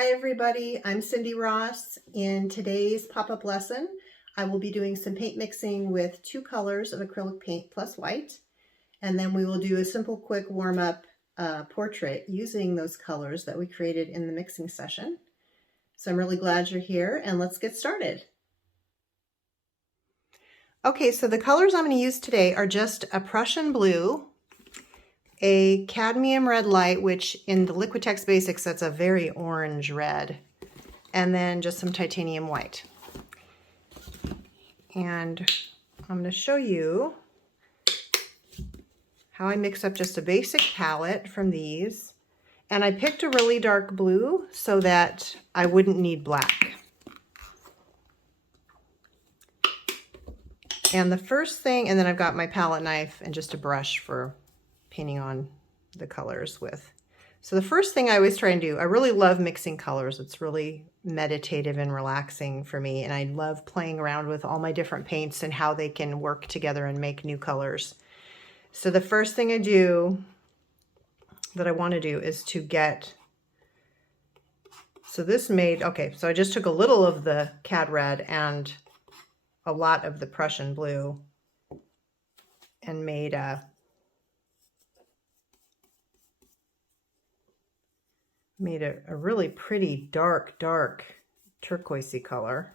Hi everybody, I'm Cyndy Ross. In today's pop-up lesson, I will be doing some paint mixing with 2 colors of acrylic paint plus white, and then we will do a simple quick warm-up portrait using those colors that we created in the mixing session. So I'm really glad you're here, and let's get started. Okay, so the colors I'm going to use today are just a Prussian blue, a cadmium red light, which in the Liquitex Basics, that's a very orange red, and then just some titanium white. And I'm going to show you how I mix up just a basic palette from these. And I picked a really dark blue so that I wouldn't need black. And the first thing, and then I've got my palette knife and just a brush for painting on the colors with. So the first thing I always try and do, I really love mixing colors. It's really meditative and relaxing for me. And I love playing around with all my different paints and how they can work together and make new colors. So the first thing I do that I want to do is to get, so this made, okay, so I just took a little of the cad red and a lot of the Prussian blue and made a really pretty dark turquoisey color.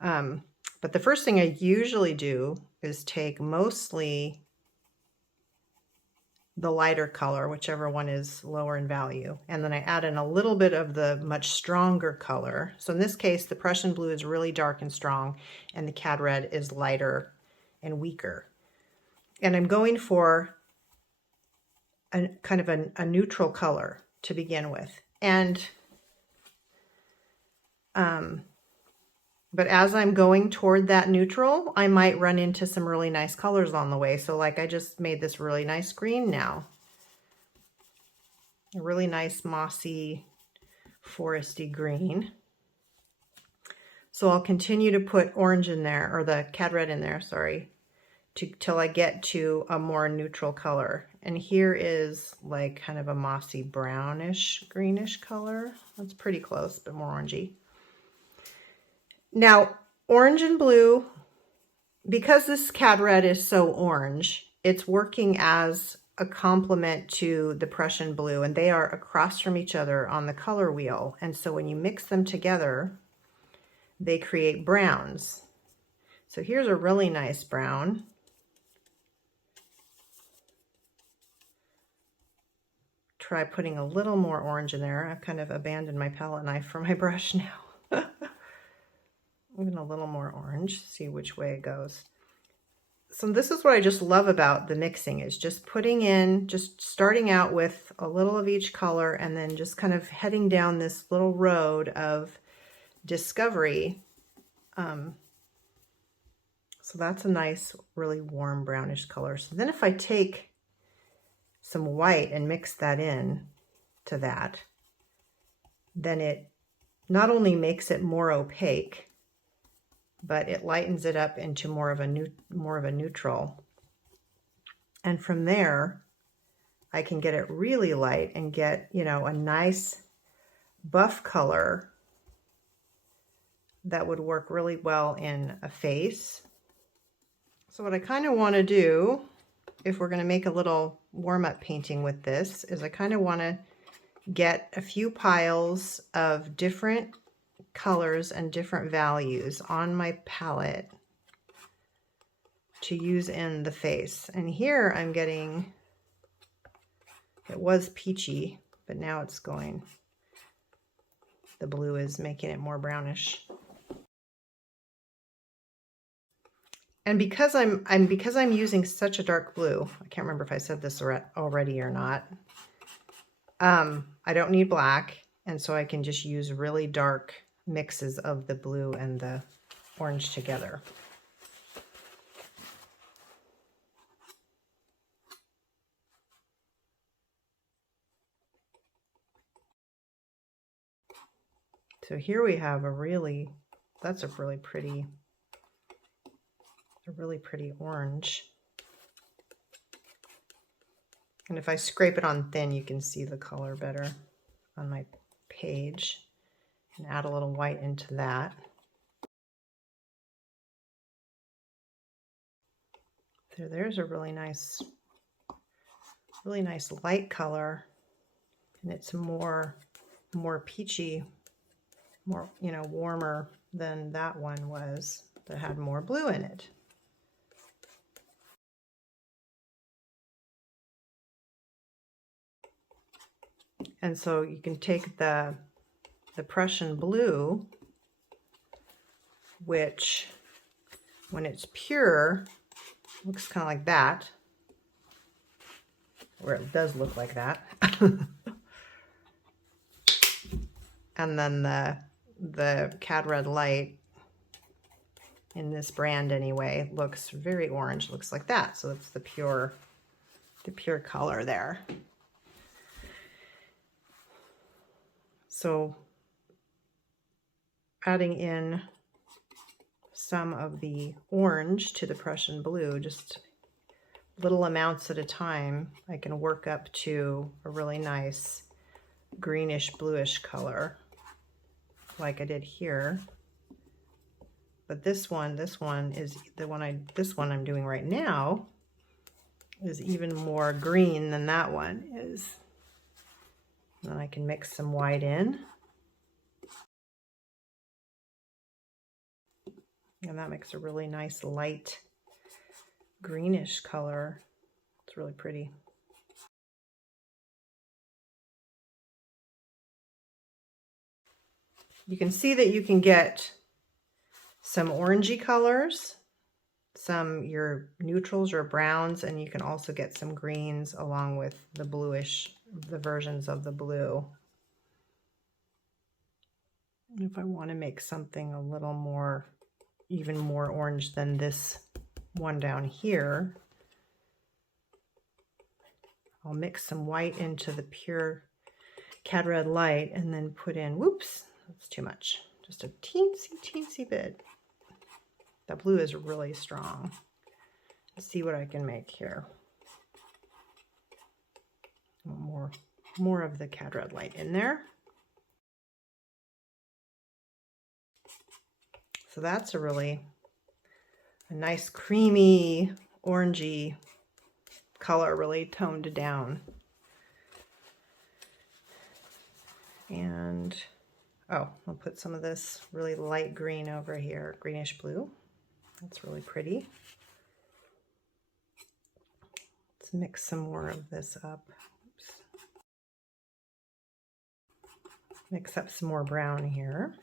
But the first thing I usually do is take mostly the lighter color, whichever one is lower in value, and then I add in a little bit of the much stronger color. So in this case, the Prussian blue is really dark and strong, and the cad red is lighter and weaker. And I'm going for a kind of a neutral color to begin with. And but as I'm going toward that neutral, I might run into some really nice colors on the way. So like I just made this really nice green now. A really nice mossy, foresty green. So I'll continue to put orange in there, or the cad red in there, sorry, till I get to a more neutral color. And here is like kind of a mossy brownish, greenish color. That's pretty close, but more orangey. Now, orange and blue, because this cad red is so orange, it's working as a complement to the Prussian blue, and they are across from each other on the color wheel. And so when you mix them together, they create browns. So here's a really nice brown. Try putting a little more orange in there. I've kind of abandoned my palette knife for my brush now. Even a little more orange, see which way it goes. So this is what I just love about the mixing, is just putting in, just starting out with a little of each color and then just kind of heading down this little road of discovery. So that's a nice, really warm brownish color. So then if I take some white and mix that in to that, then it not only makes it more opaque, but it lightens it up into more of a neutral. And from there, I can get it really light and get, you know, a nice buff color that would work really well in a face. So what I kind of want to do, if we're going to make a little warm-up painting with this, is I kind of want to get a few piles of different colors and different values on my palette to use in the face. And here I'm getting, it was peachy, but now it's going, the blue is making it more brownish. And because I'm using such a dark blue, I can't remember if I said this already or not, I don't need black, and so I can just use really dark mixes of the blue and the orange together. So here we have that's a really pretty orange. And if I scrape it on thin, you can see the color better. on my page and add a little white into that. So there's a really nice light color, and it's more peachy, more, you know, warmer than that one was that had more blue in it. And so you can take the Prussian blue, which when it's pure looks kind of like that, or it does look like that. And then the Cad Red Light, in this brand anyway, looks very orange, looks like that. So it's the pure color there. So adding in some of the orange to the Prussian blue, just little amounts at a time, I can work up to a really nice greenish bluish color like I did here. But this one is the one this one I'm doing right now is even more green than that one is. Then I can mix some white in. And that makes a really nice light greenish color. It's really pretty. You can see that you can get some orangey colors, some your neutrals or browns, and you can also get some greens along with the bluish, the versions of the blue. If I want to make something a little more, even more orange than this one down here, I'll mix some white into the pure Cad Red Light and then put in, whoops, that's too much, just a teensy bit. That blue is really strong. Let's see what I can make here. More of the Cad Red Light in there. So that's a nice creamy, orangey color, really toned down. And, oh, I'll put some of this really light green over here, greenish blue. That's really pretty. Let's mix some more of this up. Oops. Mix up some more brown here.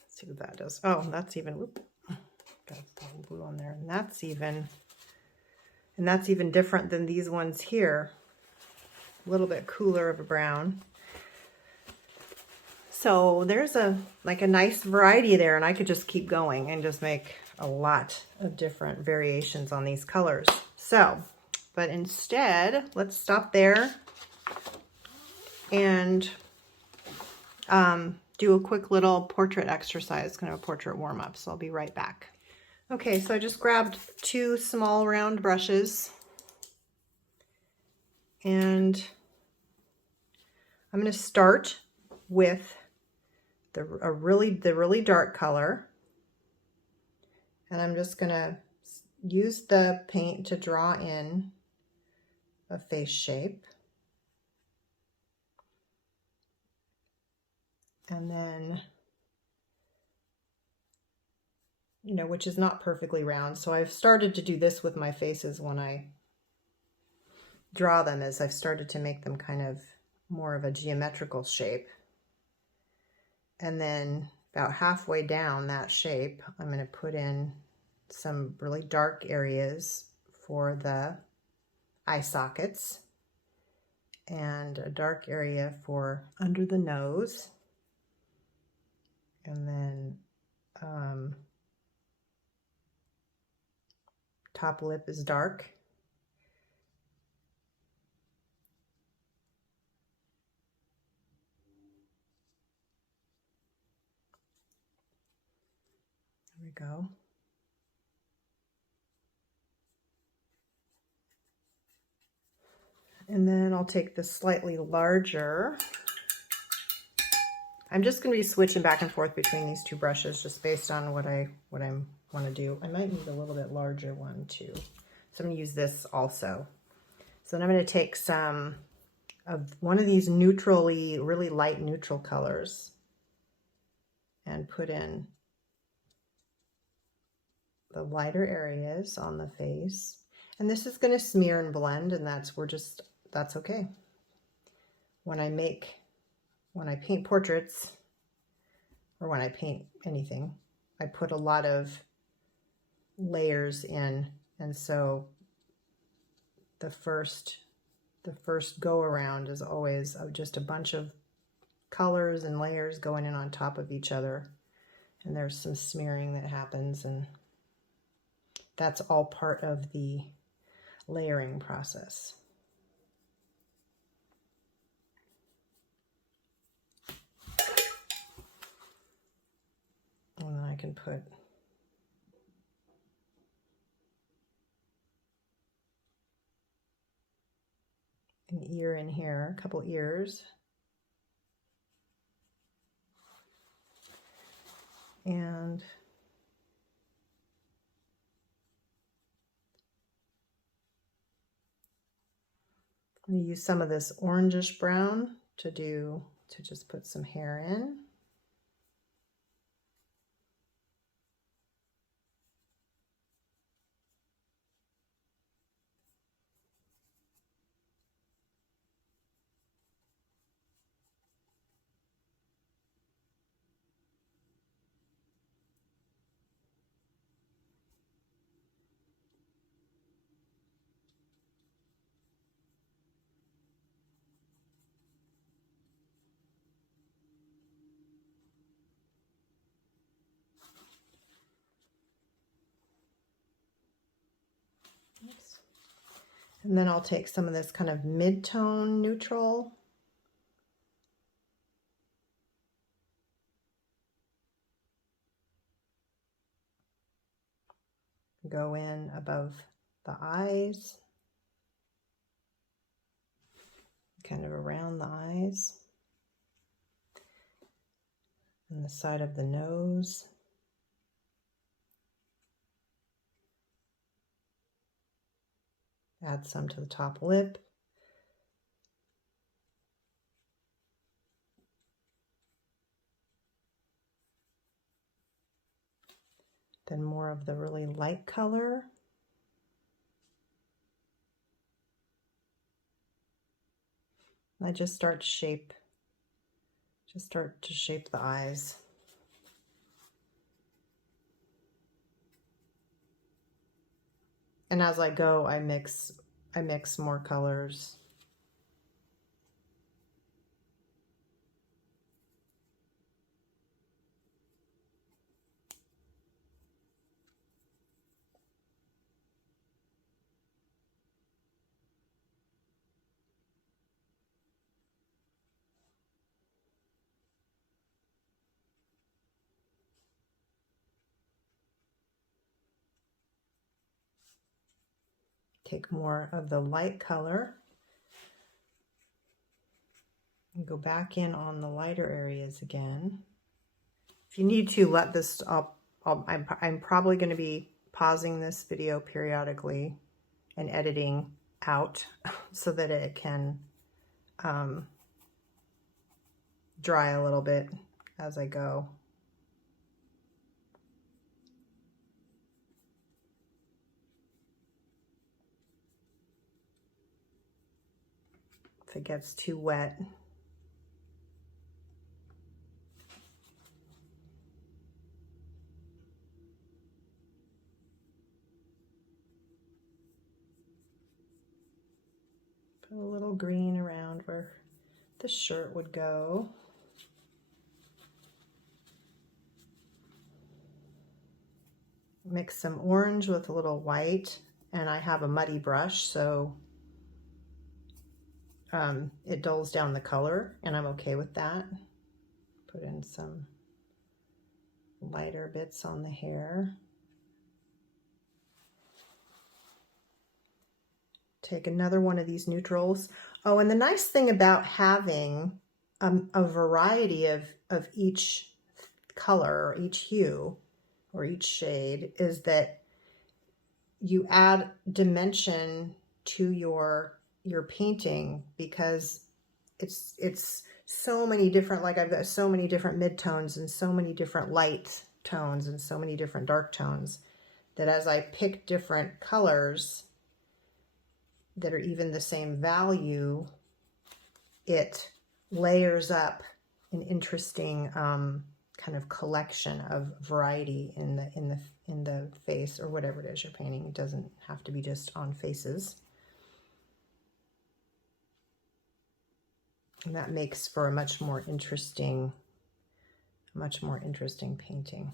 Let's see what that does. Oh, that's even, whoop, got some blue on there. And that's even different than these ones here. A little bit cooler of a brown. So there's a nice variety there, and I could just keep going and just make a lot of different variations on these colors. So, but instead, let's stop there and do a quick little portrait exercise, kind of a portrait warm-up. So I'll be right back. Okay, so I just grabbed 2 small round brushes, and I'm going to start with the really dark color, and I'm just going to use the paint to draw in a face shape. And then, you know, which is not perfectly round. So I've started to do this with my faces when I draw them, as I've started to make them kind of more of a geometrical shape. And then about halfway down that shape, I'm going to put in some really dark areas for the eye sockets and a dark area for under the nose. And then top lip is dark. There we go. And then I'll take this slightly larger. I'm just going to be switching back and forth between these two brushes just based on what I want to do. I might need a little bit larger one too. So I'm going to use this also. So then I'm going to take some of one of these neutrally, really light neutral colors and put in the lighter areas on the face. And this is going to smear and blend, and that's okay. When I paint portraits, or when I paint anything, I put a lot of layers in, and so the first go around is always just a bunch of colors and layers going in on top of each other, and there's some smearing that happens, and that's all part of the layering process. And then I can put an ear in here, a couple ears. And I'm going to use some of this orangish brown to just put some hair in. Oops. And then I'll take some of this kind of mid-tone neutral. Go in above the eyes, kind of around the eyes, and the side of the nose. Add some to the top lip. Then more of the really light color. I just start to shape the eyes. And as I go, I mix more colors. Take more of the light color and go back in on the lighter areas again. If you need to let this up, I'm probably going to be pausing this video periodically and editing out so that it can dry a little bit as I go. If it gets too wet, put a little green around where the shirt would go. Mix some orange with a little white, and I have a muddy brush, so it dulls down the color, and I'm okay with that. Put in some lighter bits on the hair. Take another one of these neutrals. Oh, and the nice thing about having a variety of each color or each hue or each shade is that you add dimension to your painting, because it's so many different, like I've got so many different midtones and so many different light tones and so many different dark tones, that as I pick different colors that are even the same value, it layers up an interesting kind of collection of variety in the face, or whatever it is you're painting. It doesn't have to be just on faces. And that makes for a much more interesting painting.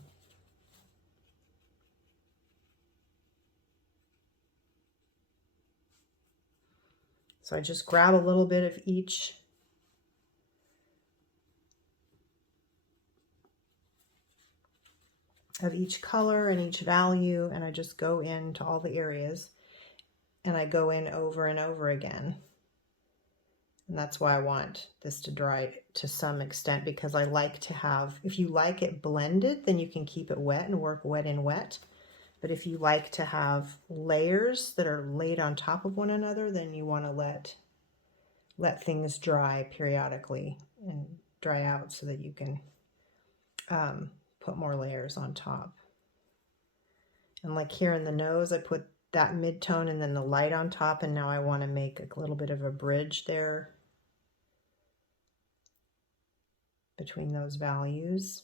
So I just grab a little bit of each color and each value, and I just go into all the areas, and I go in over and over again. And that's why I want this to dry to some extent, because I like to have, if you like it blended, then you can keep it wet and work wet in wet. But if you like to have layers that are laid on top of one another, then you want to let things dry periodically and dry out so that you can put more layers on top. And like here in the nose, I put that mid-tone and then the light on top, and now I want to make a little bit of a bridge there between those values.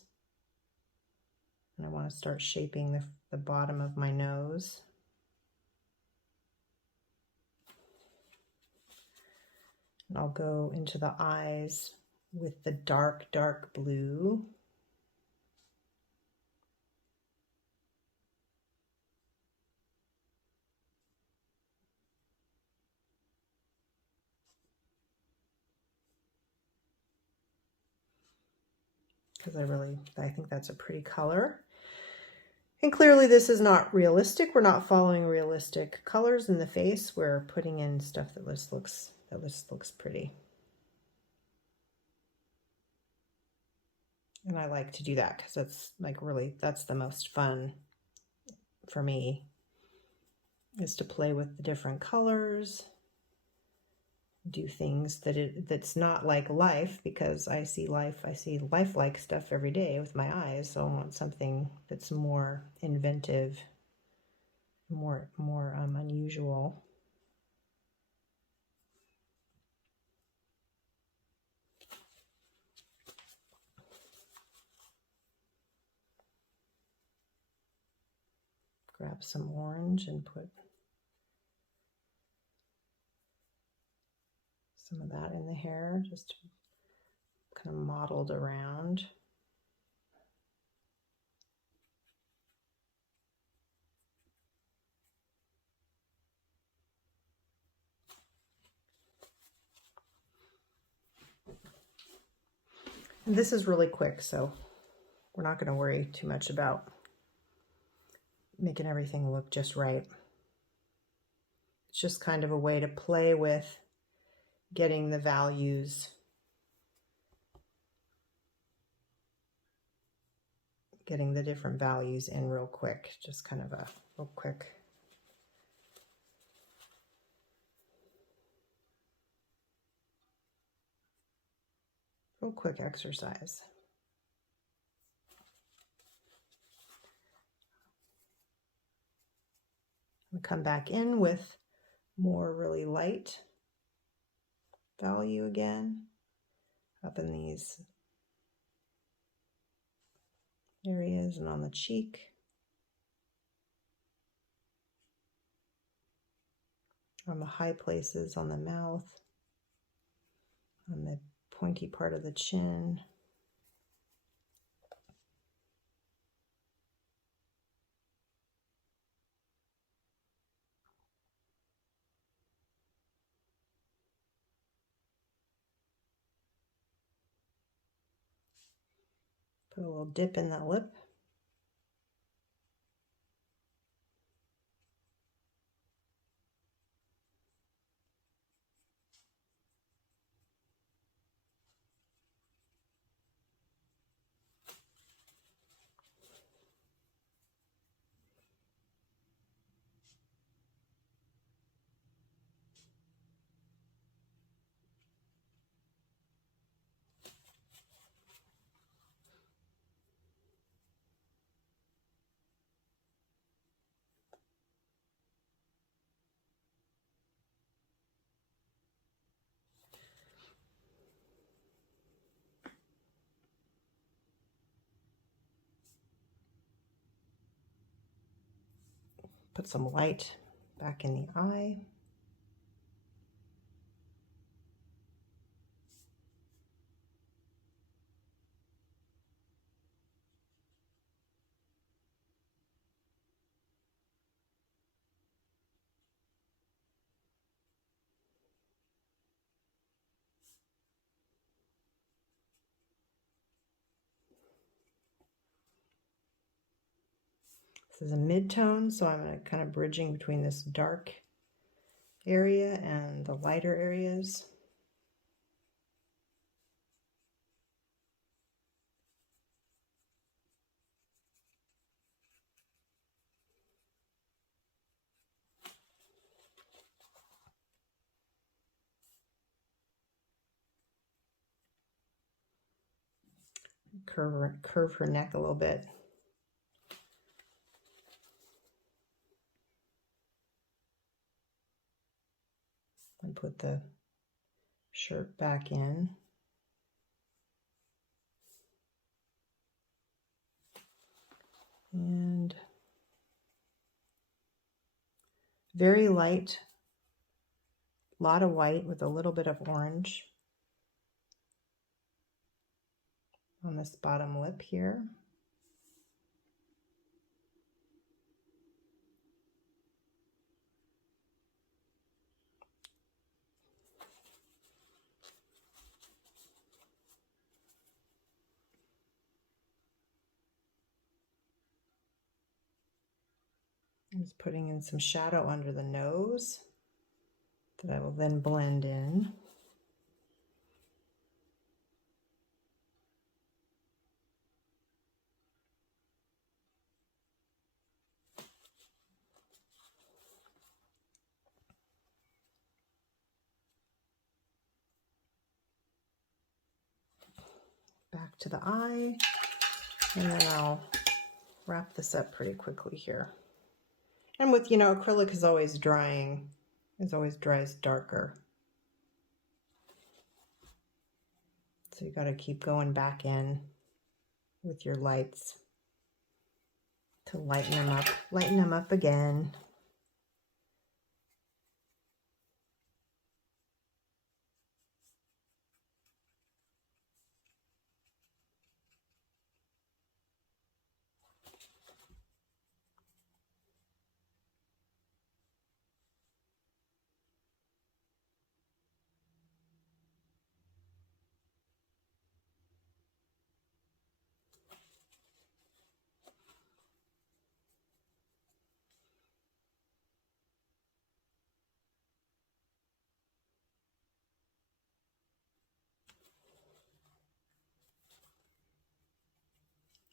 And I want to start shaping the bottom of my nose. And I'll go into the eyes with the dark, dark blue. Because I think that's a pretty color. And clearly this is not realistic. We're not following realistic colors in the face. We're putting in stuff that just looks pretty. And I like to do that because that's like that's the most fun for me, is to play with the different colors, do things that's not like life, because I see lifelike stuff every day with my eyes. So I want something that's more inventive, more unusual. Grab some orange and put some of that in the hair, just kind of mottled around. And this is really quick, so we're not going to worry too much about making everything look just right. It's just kind of a way to play with getting the values, getting the different values in real quick. Just kind of a real quick exercise. And come back in with more really light value again, up in these areas and on the cheek. On the high places on the mouth, on the pointy part of the chin. Put a little dip in that lip. Put some light back in the eye. This is a mid-tone, so I'm kind of bridging between this dark area and the lighter areas. Curve her neck a little bit. And put the shirt back in. And very light, a lot of white with a little bit of orange on this bottom lip here. I'm just putting in some shadow under the nose that I will then blend in. Back to the eye, and then I'll wrap this up pretty quickly here. And with, acrylic is always drying, dries darker. So you got to keep going back in with your lights to lighten them up again.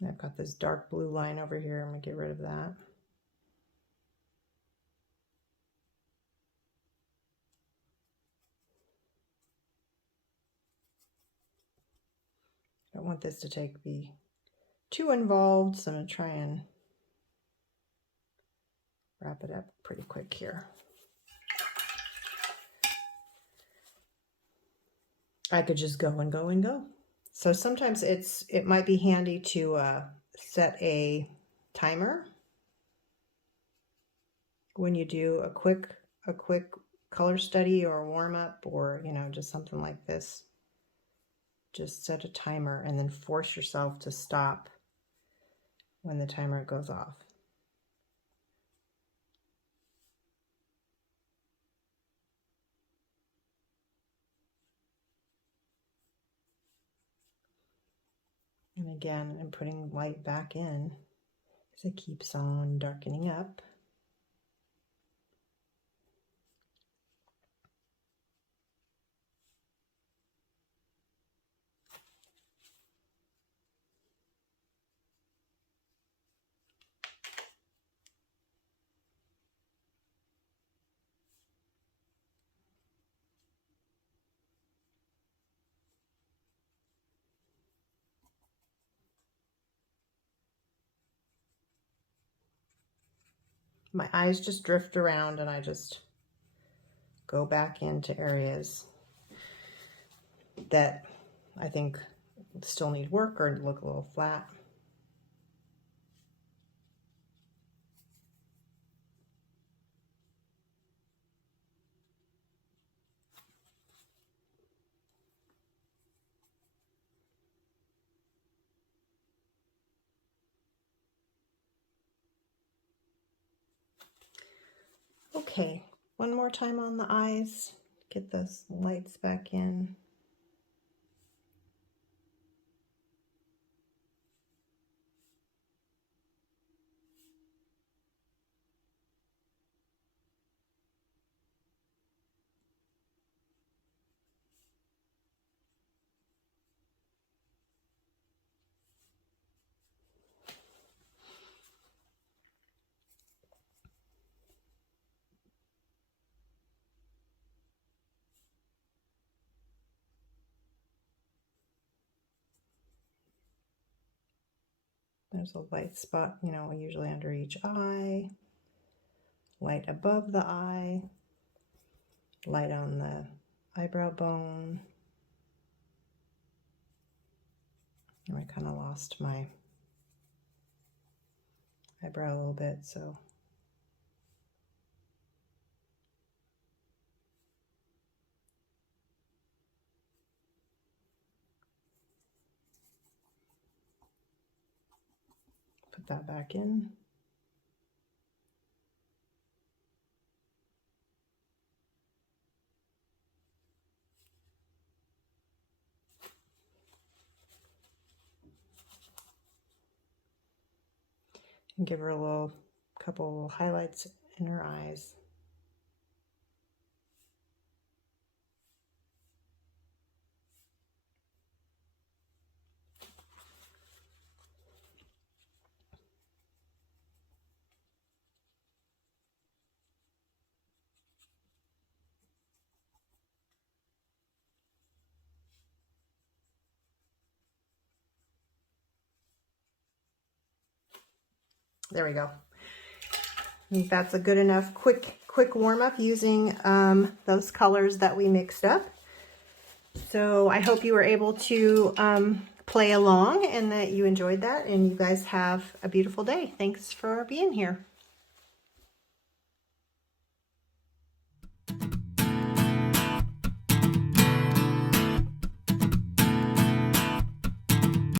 And I've got this dark blue line over here. I'm going to get rid of that. I don't want this to be too involved, so I'm going to try and wrap it up pretty quick here. I could just go and go and go. So sometimes it might be handy to set a timer when you do a quick color study or warm up, or just something like this. Just set a timer and then force yourself to stop when the timer goes off. And again, I'm putting light back in as it keeps on darkening up. My eyes just drift around and I just go back into areas that I think still need work or look a little flat. Okay, one more time on the eyes. Get those lights back in. There's a light spot, you know, usually under each eye, light above the eye, light on the eyebrow bone. And I kind of lost my eyebrow a little bit, so put that back in. And give her a little couple highlights in her eyes. There we go. I think that's a good enough quick warm up using those colors that we mixed up. So I hope you were able to play along and that you enjoyed that, and you guys have a beautiful day. Thanks for being here.